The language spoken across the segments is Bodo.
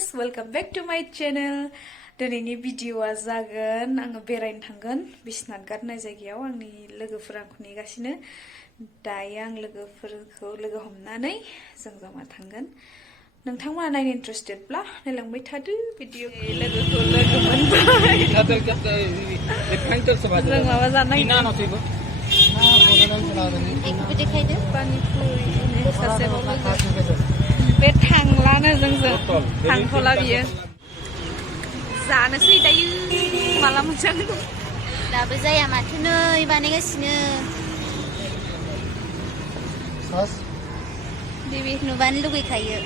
guys, welcome back to my channel. दिनैनि भिडिअआ जागोन आङो बेरायनो थांगोन बिस्वनाथ घाट होननाय जायगायाव आंनि लोगोफोरा आंखौ नेगासिनो दायो आं लोगोफोरखौ लोगो हमनानै जों जमा थांगोन नोंथांमोना नायनो इन्ट्रेस्टेडब्ला नायलांबाय थादो भिडिअ लोगोखौ लोगो मोनबाय जों माबा जानाय एकबो देखायदो पानिपुरि सासेबाव लोगो बे थांलानो जोंजों थांथ'ला बियो जानोसै दायो माला मोनजागोन दाबो जाया माथो नै बानायगासिनो बेबि नुबानो लुगैखायो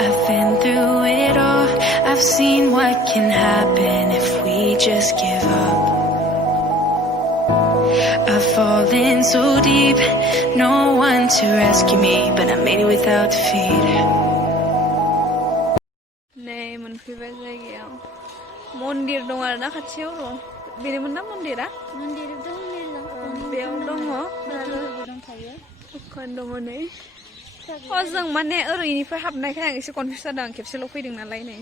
I've been through it all. I've seen what can happen if we just give up. I've fallen so deep, no one to rescue me, but I made it without defeat. Nei मोनफैबाय जायगायाव मन्दिर दं आरो ना खाथियाव र' बेनोमोन ना मन्दिरा मन्दिर दं बेयाव दङ आरो दखान दङ नै जों माने ओरैनिफ्राय हाबनायखाय आं एसे कनफिउज जादों आं खेबसेल' फैदों नालाय नै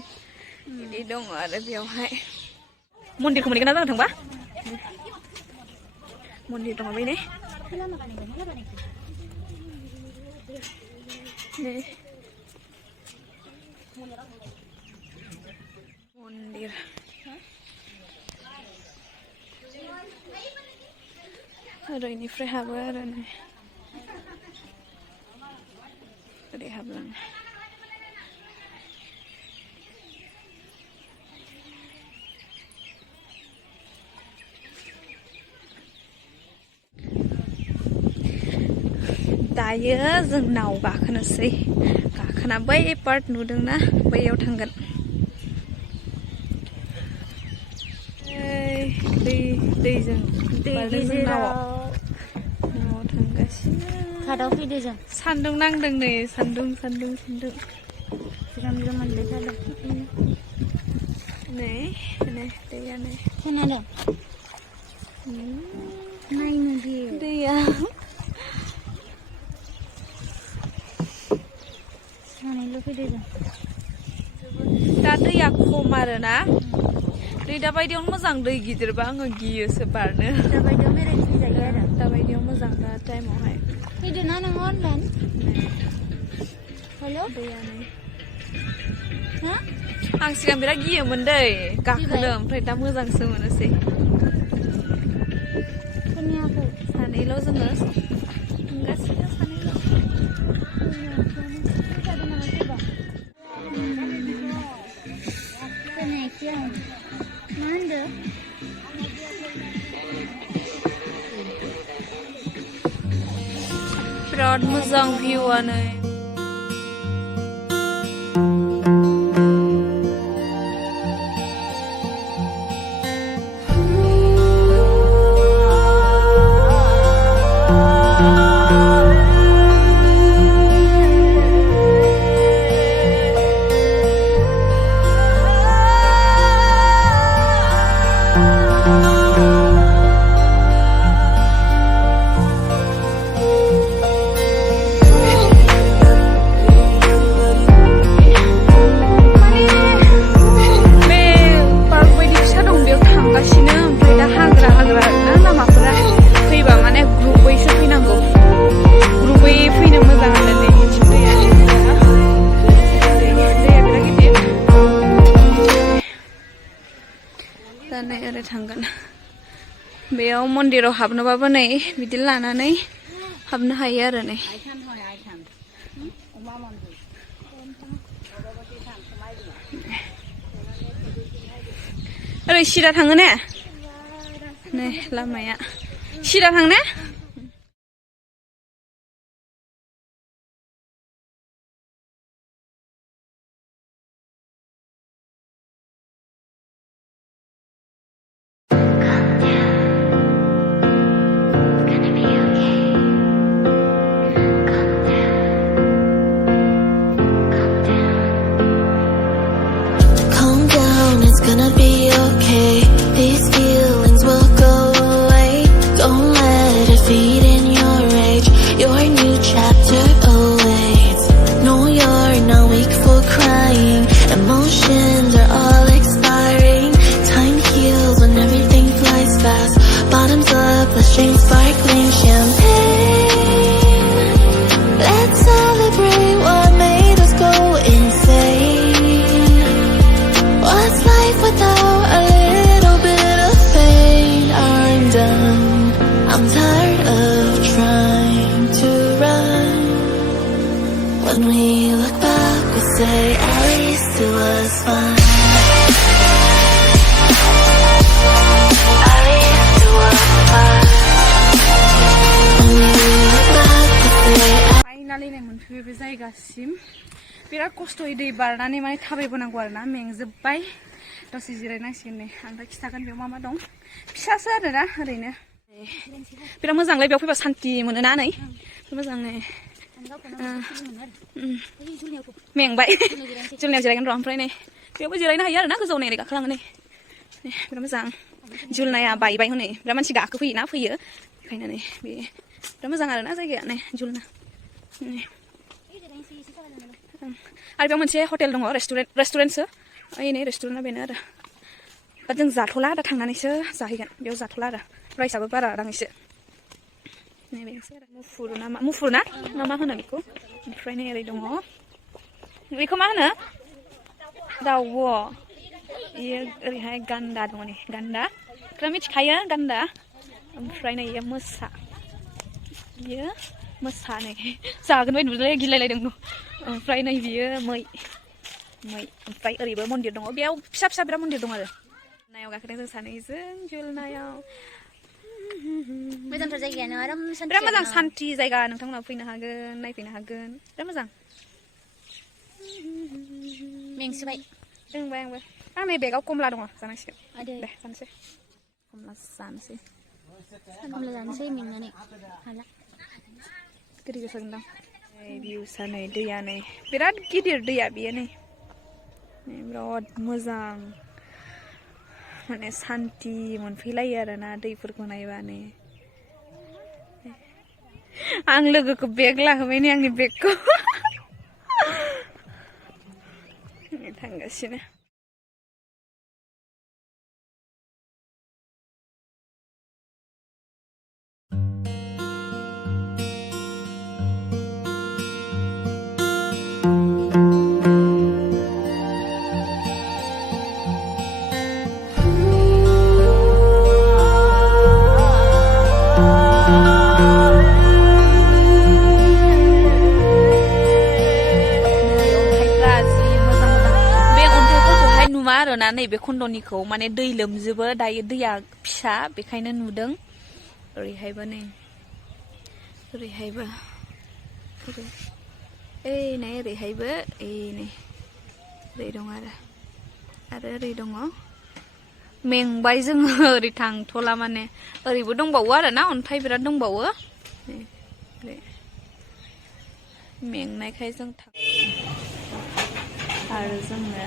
बिदि दङ आरो बेयावहाय मन्दिरखौ मोनगोन ना जों थांबा मन्दिर दङ बै नै मन्दिर ओरैनिफ्राय हाबो आरो नै ओरै हाबलाङो दायो जों नाव गाखोनोसै गाखोना बै पार्ट नुदोंना बैयाव थांगोन दैजों नावाव थांगासिनो घाटाव फैदो जों सान्दुं नांदों नै सान्दुं ज्रोम मोनबाय थादों नै दैया नै खोनादों नायनो दैया सानैल' फैदो जों दा दैया खम आरोना दै दा बायदियावनो मोजां दै गिदिरबा आङो गियोसो बारनो दा बायदियाव बेरायनो फैजायो आरो दा बायदियाव मोजां दा टाइमावहाय फैदो ना नोङो अनलाइन हेल' दैया नै हा आं सिगां बिराद गियोमोन दै गाखोनो ओमफ्राय दा मोजांसो मोनोसै खोनायाखै सानैल' जोङो थांगासिनो सानैल' खोनायाखै आं मा होनदों बिराद मोजां भिउआनो ओरै थांगोन बेयाव मन्दिराव हाबनोबाबो नै बिदि लानानै हाबनो हायो आरो नै ओरै सिदा थाङो ने नै लामाया सिदा थां ने मोनफैबाय बे जायगासिम बिराद खस्थ'यै दै बारनानै माने थाबायबोनांगौ आरोना मेंजोब्बाय दसे जिरायनांसिगोन नै ओमफ्राय खिथागोन बेयाव मा मा दं फिसासो आरोना ओरैनो बिराद मोजांलै बेयाव फैबा सान्ति मोनोना नै मोजां नै मेंबाय जुलनायाव जिरायगोन र' ओमफ्राय नै बेयावबो जिरायनो हायो आरोना गोजौआव नै गाखोलाङो नै बिराद मोजां जुलनाया बायबाय हनै बिराद मानसि गाखोफैयोना फैयो बेखायनो नै बे बिराद मोजां आरोना जायगाया नै जुलना आरो बेयाव मोनसे हटेल दङ रेस्टुरेन्टसो ओइ नै रेस्टुरेन्टआ बेनो आरो दा जों जाथ'ला दा थांनानैसो जाहैगोन बेयाव जाथ'ला आरो प्राइसआबो बारा रांनिसो नै बेनोसै आरो मुफुर ना मा होनो बेखौ ओमफ्राय नै ओरै दङ बेखौ मा होनो दाउब' बेयो ओरैहाय गान्दा दङ नै गान्दा बेखौ मिथिखायो गान्दा ओमफ्राय नै बेयो मोसा बियो मोसा नै जागोन बायदि नुदोंलै गिलायलायदों ओमफ्राय नै बियो मै ओमफ्राय ओरैबो मन्दिर दङ बेयाव फिसा फिसा बिराद मन्दिर दं आरो नायाव गाखोदों जों सानैजों जुलनायाव मोजांथार जायगायानो आराम बिराद मोजां सान्ति जायगा नोंथांमोनहा फैनो हागोन नायफैनो हागोन बिराद मोजां मेंसोबाय रोंबाय आंबो आं नै बेगाव कमला दङ जानांसिगोन दे जानोसै कमला जानोसै मेंनानै हाला गोदै गोसा गोनदां भिउसा नै दैया नै बिराद गिदिर दैया बेयो नै बिराद मोजां माने सान्ति मोनफैलायो आरोना दैफोरखौ नायबा नै आं लोगोखौ बेग लाहोबाय नै आंनि बेगखौ थांगासिनो आरोना नैबे खन्दनिखौ माने दै लोमजोबो दायो दैया फिसा बेखायनो नुदों ओरैहायबो नै ओरैहायबो ओइ नै ओरैहायबो ओइ नै ओरै दं आरो ओरै दङ मेंबाय जोङो ओरै थांथ'ला माने ओरैबो दंबावो आरोना अन्थाइ बिराद दंबावो मेंनायखाय जों आरो जोङो